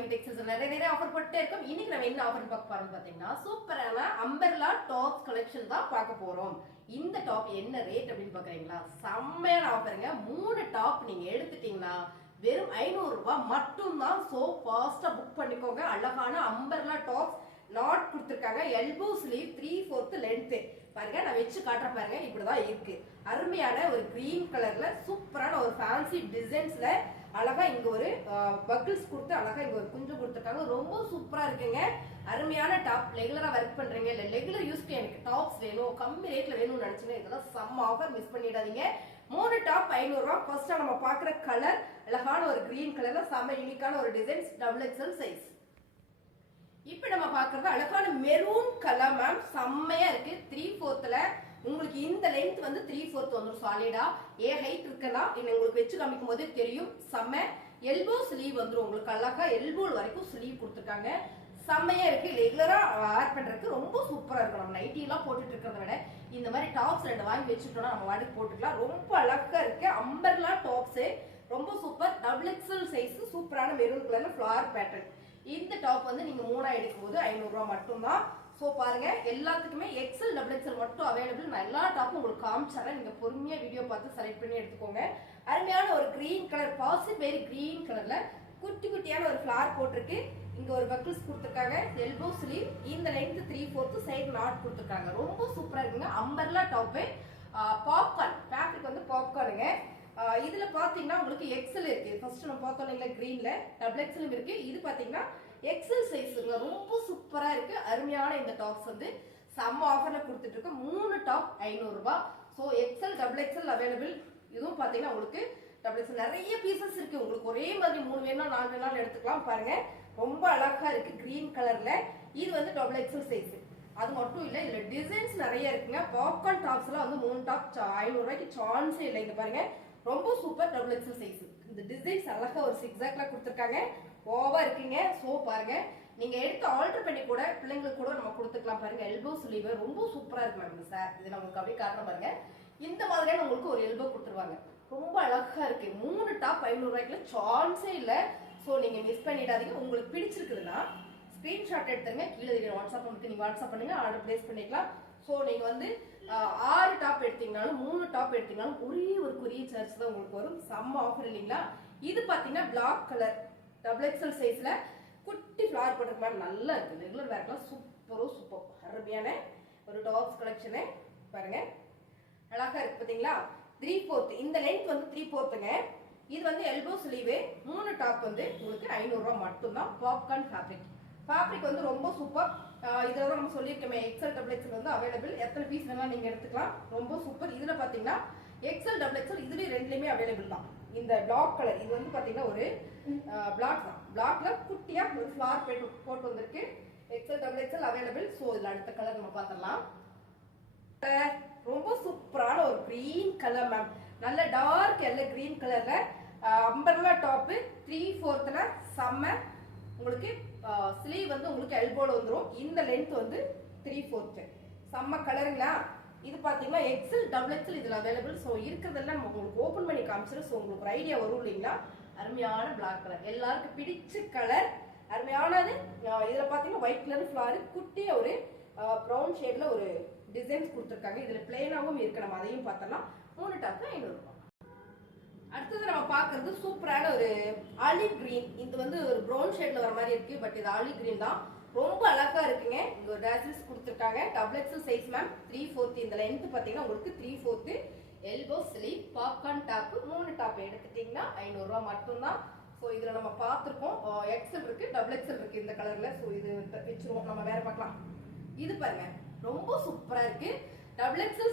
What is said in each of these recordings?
வாங்கி டெக்ஸ்டைல்ஸ் நிறைய ஆஃபர் போட்டுட்டே இருக்கும். இன்னைக்கு நம்ம என்ன ஆஃபர் பார்க்க போறோம்னு பாத்தீங்கன்னா சூப்பரான அம்பர்லா டாப்ஸ் கலெக்ஷன் தான் பார்க்க போறோம். இந்த டாப் என்ன ரேட் அப்படின்னு பாக்குறீங்களா? செம்மையான ஆஃபருங்க. 3 டாப் நீங்க எடுத்துட்டீங்கன்னா வெறும் 500 ரூபாய் மட்டும்தான். சோ ஃபாஸ்டா புக் பண்ணிக்கோங்க. அழகான அம்பர்லா டாப்ஸ் நாட் கொடுத்துருக்காங்க. எல்போ ஸ்லீவ் 3/4 லென்த் பாருங்க. நான் வச்சு காட்டுற பாருங்க. இப்படிதான் இருக்கு. அருமையான ஒரு கிரீன் கலர்ல சூப்பரான ஒரு ஃபேன்சி டிசைன்ஸ்ல அழகா இங்க ஒரு பக்கிள்ஸ் கொடுத்து அழகா இங்க ஒரு குஞ்சு கொடுத்துருக்காங்க. ரொம்ப சூப்பரா இருக்குங்க. அருமையான டாப். ரெகுலரா ஒர்க் பண்றீங்க இல்ல ரெகுலர் யூஸ்க்கு எனக்கு டாப்ஸ் வேணும், கம்மி ரேட்ல வேணும்னு நினைச்சீங்க, இதெல்லாம் செம்ம ஆஃபர், மிஸ் பண்ணிடாதீங்க. 3 டாப் 500 ரூபாய். ஃபர்ஸ்டா நம்ம பாக்குற கலர் அழகான ஒரு கிரீன் கலர்ல செம்ம யூனிக்கான ஒரு டிசைன்ஸ், XXL சைஸ். இப்ப நம்ம பாக்குறது அழகான மெரூன் கலர் மேம். செம்மையா இருக்கு. 3/4 உங்களுக்கு இந்த லென்த் வந்து 3/4 வந்துடும் சாலிடா. ஹைட் இருக்கலாம். உங்களுக்கு வச்சு காமிக்கும் போதே தெரியும். செம்ம எல்போ ஸ்லீவ் வந்துடும். உங்களுக்கு அழகா எல்போ வரைக்கும் ஸ்லீவ் கொடுத்துருக்காங்க. செம்மையா இருக்கு. ரெகுலரா வேர் பண்றதுக்கு ரொம்ப சூப்பரா இருக்கும். நம்ம நைட்டி எல்லாம் போட்டுட்டு இருக்கிறத விட இந்த மாதிரி டாப்ஸ் 2 வாங்கி வச்சுட்டோம்னா நம்ம வாடகை போட்டுக்கலாம். ரொம்ப அழகா இருக்கு. அம்பர்லா டாப்ஸ் ரொம்ப சூப்பர். XXL சைஸ் சூப்பரான மெரூன் கலர்ல ஃபிளவர் பேட்டர்ன். இந்த டாப் வந்து நீங்க 3 எடுக்கும் போது 500 ரூபாய் மட்டும்தான். சோ பாருங்க, எல்லாத்துக்குமே XL XXL மட்டும் அவைலபிள். நான் எல்லா டாப்பும் உங்களுக்கு காமிச்சறேன். நீங்க பொறுமையா வீடியோ பார்த்து செலக்ட் பண்ணி எடுத்துக்கோங்க. அருமையான ஒரு கிரீன் கலர், பாசிட் வெரி கிரீன் கலர்ல குட்டி குட்டியான ஒரு ஃபிளவர் போட்டிருக்கு. இங்க ஒரு பக்கிள்ஸ் கொடுத்துருக்காங்க. Elbow sleeve. இந்த லென்த் 3/4 சைடு நாட் கொடுத்துருக்காங்க. ரொம்ப சூப்பரா இருக்குங்க. Umbrella top. பாப்கார்ன் ஃபேப்ரிக் வந்து பாப்கார்னுங்க. இதுல பாத்தீங்கன்னா உங்களுக்கு XL இருக்கு. ஃபர்ஸ்ட் நம்ம பார்த்தோம் இல்லைங்களா கிரீன்ல, XXL இருக்கு. இது பாத்தீங்கன்னா XL சைஸ்ங்க. ரொம்ப சூப்பரா இருக்கு. அருமையான இந்த டாப்ஸ் வந்து செம்ம ஆஃபர்ல கொடுத்துட்டு இருக்கு. 3 டாப் 500 ரூபாய். So XL XXL available. இதுவும் பாத்தீங்கன்னா உங்களுக்கு XXL நிறைய பீசஸ் இருக்கு. உங்களுக்கு ஒரே மாதிரி 3 வேணா 4 வேணாலும் எடுத்துக்கலாம். பாருங்க, ரொம்ப அழகா இருக்கு கிரீன் கலர்ல. இது வந்து XXL சைஸ். அது மட்டும் இல்ல, இதுல டிசைன்ஸ் நிறைய இருக்குங்க. பாப்கார்ன் டாப்ஸ் எல்லாம் வந்து 3 டாப் 500 ரூபாய்க்கு சான்ஸே இல்லை. இங்க பாருங்க, ரொம்ப சூப்பர் XXL சைஸ். இந்த டிசைன்ஸ் அழகா ஒரு சிக்ஸாக்ல கொடுத்துருக்காங்க. ஓவா இருக்குங்க. சோ பாருங்க, நீங்க எடுத்து ஆல்டர் பண்ணி கூட பிள்ளைங்களுக்கு கூட நம்ம கொடுத்துக்கலாம். பாருங்க, எல்போ ஸ்லீவ் ரொம்ப சூப்பரா இருக்கு மேம். சார் இது நான் உங்களுக்கு அப்படியே காட்டுற பாருங்க. இந்த மாதிரியான உங்களுக்கு ஒரு எல்போ கொடுத்துருவாங்க. ரொம்ப அழகா இருக்கு. 3 டாப் 500 ரூபாய்க்குள்ள சான்ஸே இல்ல. சோ நீங்க மிஸ் பண்ணிடாதீங்க. உங்களுக்கு பிடிச்சிருக்குதுன்னா ஸ்கிரீன்ஷாட் எடுத்துருங்க. கீழே வாட்ஸ்அப் நமக்கு நீங்க வாட்ஸ்அப் பண்ணுங்க, ஆர்டர் பிளேஸ் பண்ணிக்கலாம். ஸோ நீங்க வந்து 6 டாப் எடுத்தீங்கனாலும் 3 டாப் எடுத்தீங்கனாலும் ஒரே ஒரு கொரியர் சார்ஜ் தான் உங்களுக்கு வரும். செம்ம ஆஃபர் இல்லைங்களா? இது பாத்தீங்கன்னா பிளாக் கலர் XXL சைஸ்ல குட்டி ஃபிளவர் போட்டிருக்க மாதிரி நல்லா இருக்கு. ரெகுலர் வேர்க்கெல்லாம் சூப்பர் அருமையான ஒரு டாப்ஸ் கலெக்ஷனு. பாருங்க, அழகா இருக்கு பாத்தீங்களா? 3/4 இந்த லென்த் வந்து 3/4ங்க. இது வந்து எல்போ ஸ்லீவ். 3 டாப் வந்து உங்களுக்கு 500 ரூபாய் மட்டும்தான். பாப்கார்ன் ஃபேப்ரிக் வந்து ரொம்ப சூப்பர். இதெல்லாம் நம்ம சொல்லியிருக்கோமே, XL XXL வந்து அவைலபிள். எத்தனை பீஸ் வேணாலும் நீங்க எடுத்துக்கலாம். ரொம்ப சூப்பர். இதுல பாத்தீங்கன்னா XL XXL இதுலயே ரெண்டுலயுமே அவைலபிள் தான். இந்த பிளாக் கலர் இது வந்து பாத்தீங்கன்னா ஒரு பிளாக் தான். பிளாக்ல குட்டியா ஒரு ஃபிளவர் போட்டு வந்திருக்கு. XL XXL available. சோ இதுல அடுத்த கலர் நம்ம பாத்திரலாம். ரொம்ப சூப்பரான ஒரு கிரீன் கலர் மேம். நல்ல டார்க் எல்லோ கிரீன் கலர்ல அம்பர்லா டாப் 3/4 செம்ம. உங்களுக்கு ஸ்லீவ் வந்து உங்களுக்கு எல்போல வந்துடும். இந்த லென்த் வந்து 3/4 செம்ம கலருங்களா? இது பாத்தீங்கன்னா XL XXL இதுல அவைலபிள். ஸோ இருக்கிறதெல்லாம் நம்ம உங்களுக்கு ஓபன் பண்ணி காமிச்சிடும். ஸோ உங்களுக்கு ஒரு ஐடியா வரும் இல்லைங்களா? அருமையான பிளாக் கலர், எல்லாருக்கும் பிடிச்ச கலர், அருமையானது. இதுல பாத்தீங்கன்னா ஒயிட் கலர் ஃபிளவர், குட்டிய ஒரு ப்ரௌன் ஷேட்ல ஒரு டிசைன்ஸ் கொடுத்துருக்காங்க. இதுல பிளெயினாவும் இருக்கு. நம்ம அதையும் பார்த்தலாம். 3 டாப் 500 ரூபாய். அடுத்தது நம்ம பாக்குறது சூப்பரான ஒரு ஆலிவ் கிரீன். இது வந்து ஒரு ப்ரௌன் ஷேட்ல வர மாதிரி இருக்கு. பட் இது ஆலிவ் கிரீன் தான். ரொம்ப அழகா இருக்குங்க. இங்க ஒரு டேசல்ஸ் கொடுத்துருக்காங்க. XXL size ma'am. 3/4 இந்த லென்த் பாத்தீங்கன்னா உங்களுக்கு 3/4 elbow sleeve popcorn top. 3 top எடுத்துட்டீங்கன்னா 500 ரூபாய் மட்டும்தான். ஸோ இதுல நம்ம பார்த்துருக்கோம். XL இருக்கு, XXL இருக்கு இந்த கலர்ல. ஸோ இது வச்சிருவோம். நம்ம வேற பார்க்கலாம். இது பாருங்க, ரொம்ப சூப்பரா இருக்கு. XXL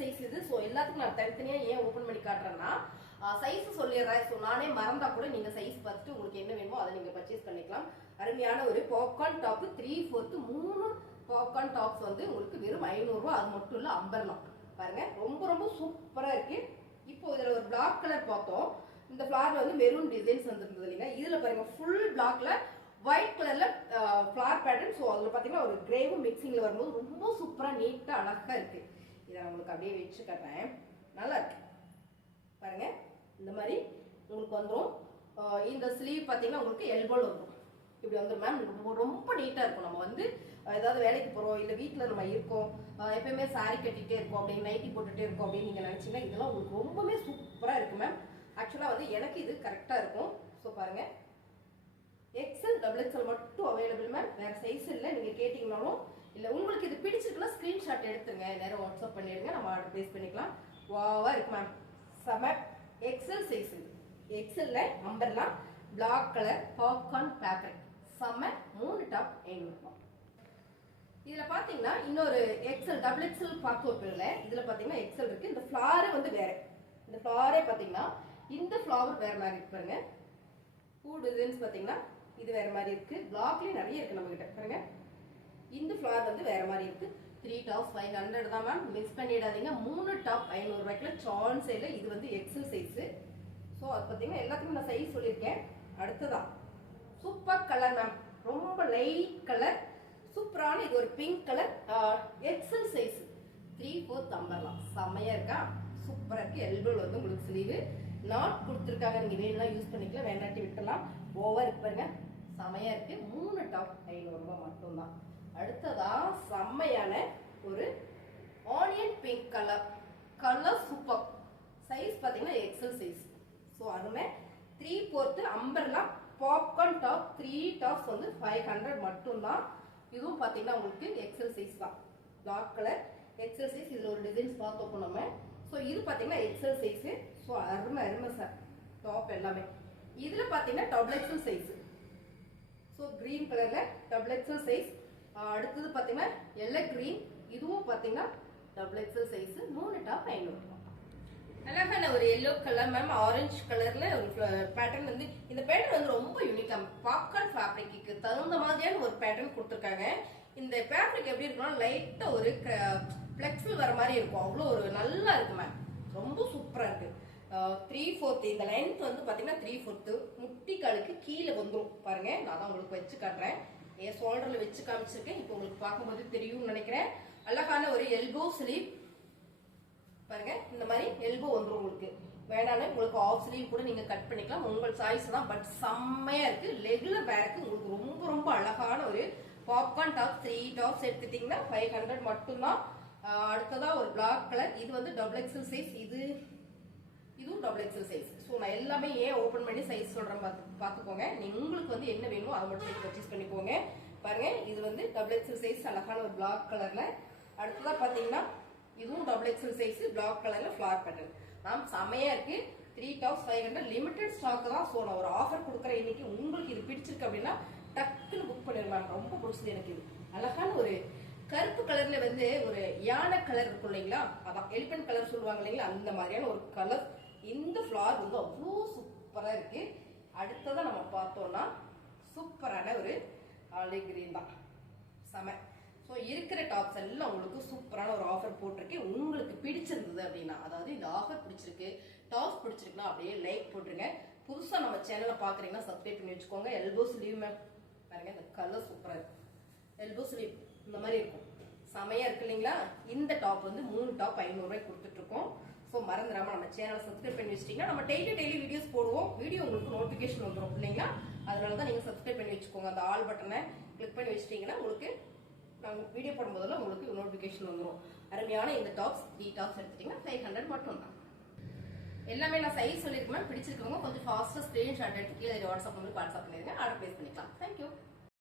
சைஸ் இது. ஸோ எல்லாத்துக்கும் நான் தனித்தனியா ஏன் ஓபன் பண்ணி காட்டுறேன்னா சைஸ் சொல்லிடுறேன். ஸோ நானே மறந்தா கூட நீங்க சைஸ் பார்த்துட்டு உங்களுக்கு என்ன வேணுமோ அதை நீங்க பர்ச்சேஸ் பண்ணிக்கலாம். அருமையான ஒரு பாப்கார்ன் டாப் 3/4 3 பாப்கார்ன் டாப்ஸ் வந்து உங்களுக்கு வெறும் 500 ரூபாய். அது மட்டும் இல்ல அம்பர்லா பாருங்க, ரொம்ப சூப்பரா இருக்கு. இப்போ இதுல ஒரு பிளாக் கலர் பார்த்தோம். இந்த ஃபிளவர் வந்து மெரூன் டிசைன்ஸ் வந்துருந்தது இல்லைங்க. இதுல பாருங்க ஃபுல் பிளாக்ல ஒயிட் கலர்ல ஃபிளவர் பேட்டர்ன். ஸோ அதுல பாத்தீங்கன்னா ஒரு கிரேவும் மிக்சிங்ல வரும்போது ரொம்ப சூப்பரா நீட்டா அழகா இருக்கு. இதை நான் உங்களுக்கு அப்படியே வச்சு காட்டுறேன். நல்லா இருக்கு பாருங்க. இந்த மாதிரி உங்களுக்கு வந்துடும். இந்த ஸ்லீவ் பார்த்தீங்கன்னா உங்களுக்கு எல்போல வரும். இப்படி வந்துடும் மேம். ரொம்ப நீட்டாக இருக்கும். நம்ம வந்து ஏதாவது வேலைக்கு போகிறோம் இல்லை வீட்டில் நம்ம இருக்கோம், எப்பயுமே சாரி கட்டிகிட்டே இருக்கோம் அப்படின்னு, நைட்டி போட்டுகிட்டே இருக்கோம் அப்படின்னு நீங்கள் நினச்சிங்கன்னா இதெல்லாம் உங்களுக்கு ரொம்பவே சூப்பராக இருக்கும் மேம். ஆக்சுவலாக வந்து எனக்கு இது கரெக்டாக இருக்கும். ஸோ பாருங்கள், எக்ஸ்எல் டபுள் எக்ஸ்எல் மட்டும் அவைலபிள் மேம். வேறு சைஸ் இல்லை. நீங்கள் கேட்டிங்கனாலும் இல்லை, உங்களுக்கு இது பிடிச்சிருக்குன்னா ஸ்க்ரீன்ஷாட் எடுத்துருங்க, நேரம் வாட்ஸ்அப் பண்ணிடுங்க, நம்ம ஆர்டர் ப்ளேஸ் பண்ணிக்கலாம். வாவாக இருக்கு மேம். செம எக்ஸ்எல் சைஸ். இது எக்ஸ்எல்ல umbrella black colour popcorn fabric. செம்ம 3 டாப் 500 ரூபாய். இதுல பாத்தீங்கன்னா இன்னொரு எக்ஸ்எல் டபுள் எக்ஸ்எல் பார்த்துருப்பில்ல, இதுல பாத்தீங்கன்னா எக்ஸ்எல் இருக்கு. இந்த ஃபிளாரே வந்து வேற. இந்த ஃபிளாரே பாத்தீங்கன்னா இந்த ஃபிளவர் வேற மாதிரி இருக்கு பாருங்க. பூ டிசைன்ஸ் பாத்தீங்கன்னா இது வேற மாதிரி இருக்கு. பிளாக்லயே நிறைய இருக்கு நம்ம கிட்ட பாருங்க. இந்த ஃபிளவர் வந்து வேற மாதிரி இருக்கு. 3 டாப்ஸ் 500 தான் மேம். மிஸ் பண்ணிடாதீங்க. 3 டாப் 500 ரூபாய்க்குள்ள சான்ஸ் இல்லை. இது வந்து எக்ஸ்எல் சைஸ். ஸோ அது பார்த்தீங்கன்னா எல்லாத்துக்கும் நான் சைஸ் சொல்லியிருக்கேன். அடுத்ததான் சூப்பர் கலர் மேம். ரொம்ப லைட் கலர், சூப்பரான இது ஒரு பிங்க் கலர். XL size 3/4 அம்பர்லாம். செம்மையா இருக்கா, சூப்பரா இருக்கு. எல்போல் வந்து உங்களுக்கு ஸ்லீவ் நாட் கொடுத்துருக்காங்க. நீங்க வேணும்னா யூஸ் பண்ணிக்கலாம், வேண்டாட்டி விட்டுலாம். ஓவர் இருக்கு பாருங்க, செம்மையா இருக்கு. 3 டாப் 500 ரூபாய் மட்டும்தான். அடுத்ததா செம்மையான ஒரு onion pink colour super. Size பார்த்தீங்கன்னா எக்ஸ்எல் சைஸ். ஸோ அதுவுமே 3/4 அம்பர்லா பாப்கார்ன் டாப். 3 டாப்ஸ் வந்து 500 மட்டும்தான். இதுவும் பார்த்தீங்கன்னா உங்களுக்கு எக்ஸ்எல் சைஸ் தான். Black colour XL size. இதில் ஒரு டிசைன்ஸ் பார்த்தோம் நம்ம. ஸோ இது பார்த்தீங்கன்னா எக்ஸ்எல் சைஸு. ஸோ அருமை சார் டாப் எல்லாமே. இதில் பார்த்தீங்கன்னா double XL size. So green கலரில் டபுள் எக்ஸ்எல் சைஸ். அடுத்தது பார்த்தீங்கன்னா எல்லோ கிரீன். இதுவும் பார்த்தீங்கன்னா டபுள் எக்ஸ்எல் சைஸ். 3 டாப் 500 ரூபாய். அழகான ஒரு எல்லோ கலர் மேம். ஆரஞ்சு கலர்ல ஒரு பேட்டர்ன் வந்து, இந்த பேட்டர்ன் வந்து ரொம்ப யூனிக்கா பாப்கார்ன் ஃபேப்ரிக்கு தகுந்த மாதிரியான ஒரு பேட்டர்ன் கொடுத்துருக்காங்க. இந்த ஃபேப்ரிக் எப்படி இருக்குன்னா லைட்டா ஒரு ஃபிளெக்சிபிள் வர மாதிரி இருக்கும். அவ்வளோ ஒரு நல்லா இருக்கு மேம். ரொம்ப சூப்பரா இருக்கு. 3/4 இந்த லென்த் வந்து பாத்தீங்கன்னா 3/4 முட்டிக்காலுக்கு கீழே வந்துடும் பாருங்க. நான் தான் உங்களுக்கு வச்சு காட்டுறேன். என் ஷோல்டர்ல வச்சு காமிச்சிருக்கேன். இப்போ உங்களுக்கு பார்க்கும்போது தெரியும்னு நினைக்கிறேன். அழகான ஒரு எல்போ ஸ்லீவ் பாருங்க. இந்த மாதிரி எல்போ வந்துடும் உங்களுக்கு. வேணாலும் உங்களுக்கு ஆஃப் ஸ்லீவ் கூட நீங்க கட் பண்ணிக்கலாம், உங்கள் சாய்ஸ் தான். பட் செம்மையா இருக்கு. லெக்ல பேக்கு உங்களுக்கு ரொம்ப அழகான ஒரு பாப்கார்ன் டாப். 3 டாப்ஸ் எடுத்துட்டீங்கன்னா 500 மட்டும்தான். அடுத்ததா ஒரு பிளாக் கலர். இது வந்து டபுள் எக்ஸ்எல் சைஸ். இதுவும் டபுள் எக்ஸ்எல் சைஸ். ஸோ நான் எல்லாமே ஏன் ஓப்பன் பண்ணி சைஸ் சொல்றேன் பார்த்துக்கோங்க. உங்களுக்கு வந்து என்ன வேணுமோ அதை மட்டும் பர்ச்சேஸ் பண்ணிக்கோங்க. பாருங்க, இது வந்து டபுள் எக்ஸ்எல் சைஸ். அழகான ஒரு பிளாக் கலர்ல. அடுத்ததா பாத்தீங்கன்னா இதுவும் டபுள் எக்ஸ்எல் சைஸ். பிளாக் கலர்ல ஃபிளார் பேட்டர்ன். மேம் செமையா இருக்கு. 3 டாப்ஸ் 500. லிமிடெட் ஸ்டாக் தான். ஸோ நான் ஒரு ஆஃபர் கொடுக்குறேன் இன்னைக்கு. உங்களுக்கு இது பிடிச்சிருக்கு அப்படின்னா டக்குன்னு புக் பண்ணிடுவாங்க. ரொம்ப பிடிச்சது எனக்கு இது. அழகான ஒரு கருப்பு கலர்ல வந்து ஒரு யானை கலர் இருக்கும் இல்லைங்களா, அதான் எலிபென்ட் கலர் சொல்லுவாங்க இல்லைங்களா, அந்த மாதிரியான ஒரு கலர். இந்த ஃபிளார் வந்து அவ்வளோ சூப்பரா இருக்கு. அடுத்ததான் நம்ம பார்த்தோம்னா சூப்பரான ஒரு ஆலிவ் கிரீன் தான். செம. ஸோ இருக்கிற டாப்ஸ் எல்லாம் உங்களுக்கு சூப்பரான ஒரு ஆஃபர் போட்டிருக்கேன். உங்களுக்கு பிடிச்சிருந்தது அப்படின்னா, அதாவது இந்த ஆஃபர் பிடிச்சிருக்கு, டாப்ஸ் பிடிச்சிருக்குன்னா அப்படியே லைக் போட்டுருங்க. புதுசாக நம்ம சேனலை பார்க்குறீங்கன்னா சப்ஸ்கிரைப் பண்ணி வச்சுக்கோங்க. எல்போ ஸ்லீவ் மேம் பாருங்க, இந்த கலர் சூப்பராக இருக்கு. எல்போ ஸ்லீவ் இந்த மாதிரி இருக்கும். செமையா இருக்கு இல்லைங்களா. இந்த டாப் வந்து 3 டாப் 500 ரூபாய் கொடுத்துட்டு இருக்கோம். ஸோ மறந்துடாம நம்ம சேனலை சப்ஸ்கிரைப் பண்ணி வச்சிட்டீங்கன்னா நம்ம டெய்லி வீடியோஸ் போடுவோம். வீடியோ உங்களுக்கு நோட்டிஃபிகேஷன் வந்துடும் இல்லைங்களா. அதனால தான் நீங்கள் சப்ஸ்கிரைப் பண்ணி வச்சுக்கோங்க. அந்த ஆல் பட்டனை கிளிக் பண்ணி வச்சிட்டீங்கன்னா உங்களுக்கு நாங்கள் வீடியோ போடும்போதெல்லாம் உங்களுக்கு நோட்டிஃபிகேஷன் வந்துடும். அருமையான இந்த டாப்ஸ் 3 டாப்ஸ் எடுத்துட்டீங்கன்னா 500 மட்டும் தான். எல்லாமே நான் சைஸ் சொல்லியிருக்கேன். பிடிச்சிருக்கவங்க கொஞ்சம் ஃபாஸ்ட்டாக ஸ்க்ரீன்ஷாட் எடுத்து கீழே வாட்ஸ்அப் நம்பருக்கு வாட்ஸ்அப் பண்ணிடுங்க. ஆர்டர் பிளேஸ் பண்ணிக்கலாம்.